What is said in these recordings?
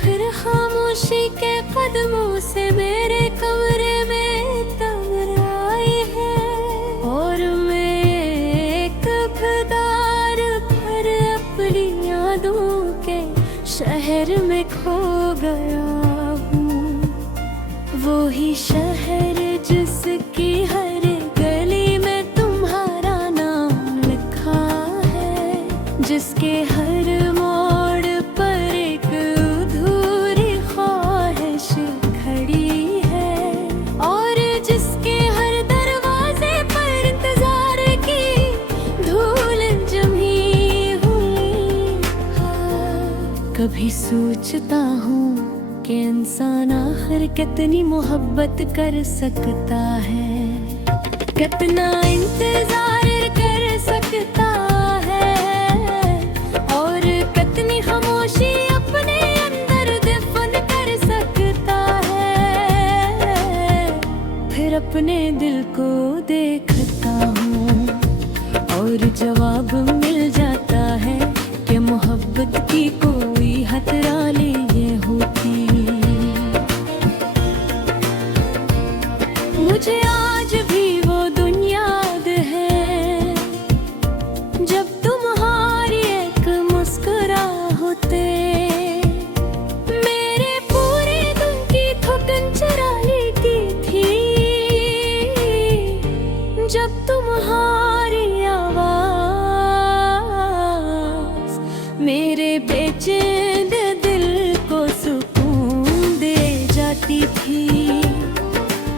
फिर खामोशी के कदमों से मेरे कमरे में टकराई है। और मैं एक बेदार पर अपनी यादों के शहर में खो गया हूँ। वो ही शहर जिसकी हर गली में तुम्हारा नाम लिखा है, जिसके हर मोड़ पर एक अधूरी ख्वाहिश खड़ी है, और जिसके हर दरवाजे पर इंतजार की धूल जमी हुई है। कभी सोचता हूँ कि इंसान आखिर कितनी मोहब्बत कर सकता है, कितना इंतजार कर सकता है, और कितनी खामोशी अपने अंदर दफन कर सकता है। फिर अपने दिल को देखता हूँ और जवाब मिल जाता है कि मोहब्बत की कोई हथराली ये होती। मुझे आज भी वो दिन याद है जब तुम्हारी एक मुस्कुराहटे मेरे पूरे दिन की थकन चुरा लेती थी। जब तुम्हारी आवाज मेरे बेचैन दिल को सुकून दे जाती थी।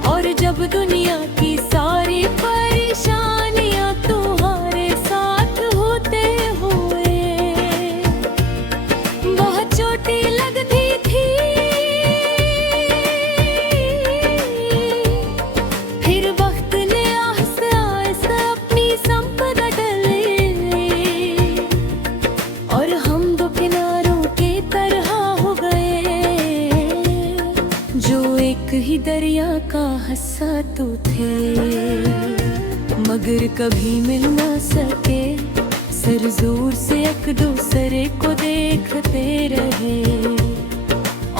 और जब दुनिया की सारी परेशानियां तुम्हारे साथ होते हुए बहुत छोटी लगती थी, फिर वक्त ने आहिस्ते आहिस्ते अपनी संपदा डली और हम दो किनारों की तरह हो गए, जो एक ही दरिया का हिस्सा तो थे मगर कभी मिल ना सके। सर जोर से एक दूसरे को देखते रहे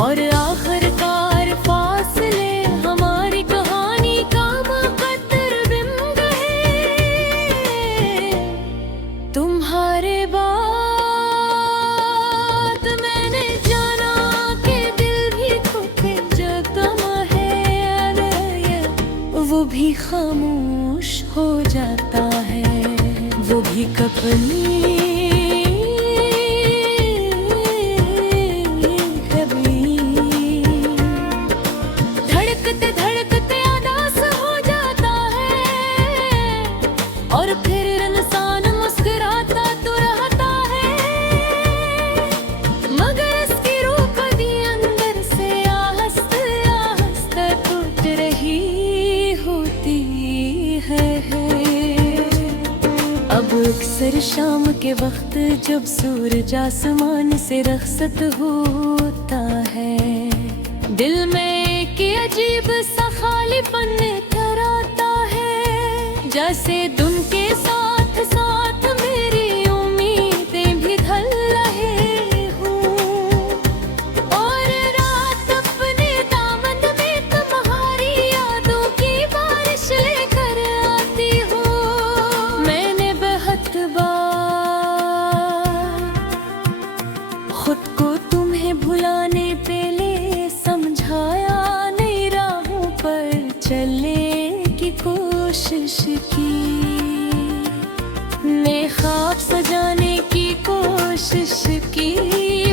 और आखिरकार फासले हमारी कहानी का मुकद्दर बिन गए। तुम्हारे बाद मैंने जाना कि दिल भी तो जख्म है, वो भी खामोश हो जाता है, वो भी कभी धड़कते धड़कते उदास हो जाता है, और फिर इंसान मुस्कुराता तो रहता है, मगर इसकी रूह कभी अंदर से आहिस्ते आहिस्ते टूट रही होती है। अब अक्सर शाम के वक्त जब सूरज आसमान से रखसत होता है, दिल में एक अजीब सा खालीपन निकल आता है, जैसे दिन के साथ साथ मेरी उम्मीदें भी ढल रहे हूँ। और रात अपने दामन में तुम्हारी यादों की बारिश लेकर आती हूँ। मैंने बहुत बार खुद को तुम्हें भुलाने पे ले समझाया, नई राहों पर चलने की कोशिश की, नए ख्वाब सजाने की कोशिश की,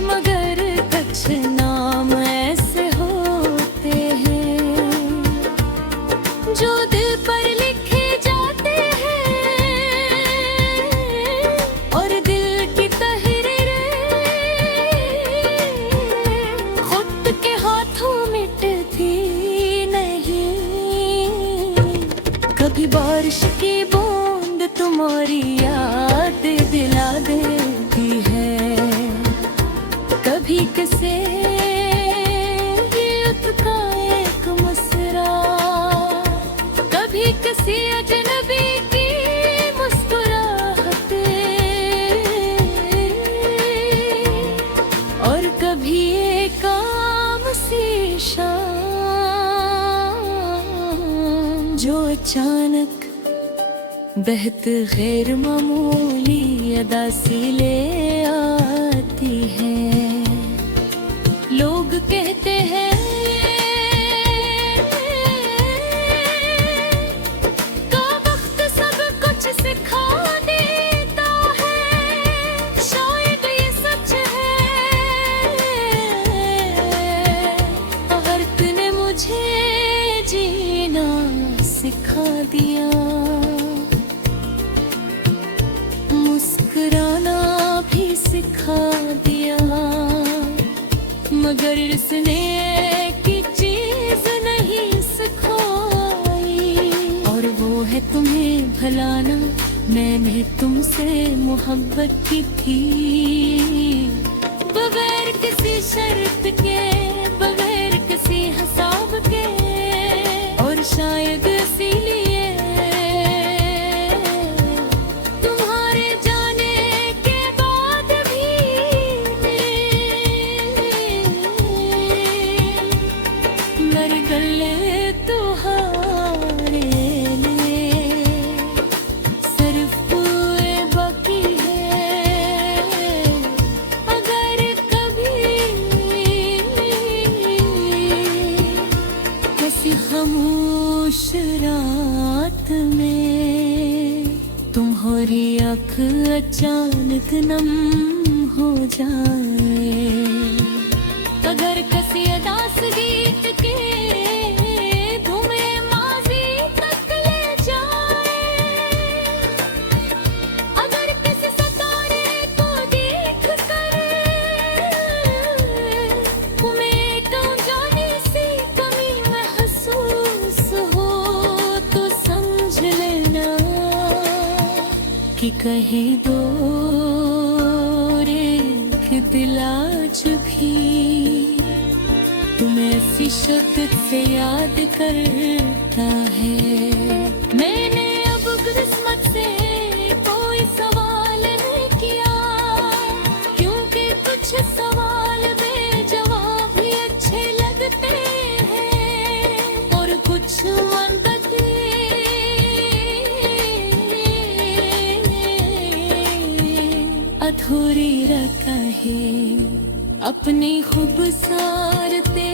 मगर कुछ नाम ऐसे होते हैं जो दिल पर लिखे जाते हैं और दिल की तहरीरें खुद के हाथों मिटती नहीं। कभी बारिश की बूंद तुम्हारी याद दिला देती है, कभी किसे का एक मुस्कुरा, कभी किसी अजनबी की मुस्कुराहटे, और कभी एक जो अचानक बहत गैर मामूली अदा सी ले आती है। लोग कहते हैं का वक्त सब कुछ सिखा देता है, शायद ये सच है। वक्त ने मुझे जीना सिखा दिया, मुस्कुराना भी सिखा दिया, मगर इसने की चीज नहीं सिखाई, और वो है तुम्हें भलाना। मैंने तुमसे मोहब्बत की थी, बगैर किसी शर्त के, बगैर किसी हिसाब के, और शायद इसीलिए गले तुहारे सिर्फ पूरे बाकी है। अगर कभी किसी खामोश रात में तुम्हारी आँख अचानक नम हो जाए, अगर किसी अदास गीत के तुम्हें माजी तक ले जाए, अगर किसी सितारे को देख कर तुम्हें कम जाने से कमी महसूस हो, तो समझ लेना कि कहीं दो रे कि दिल आज भी तुम्हें ऐसी शिद्दत से याद करता है। मैंने अब किस्मत से कोई सवाल नहीं किया, क्योंकि कुछ सवाल बेजवाब भी अच्छे लगते हैं, और कुछ मनबते अधूरी रखा है। अपनी खूबसूरती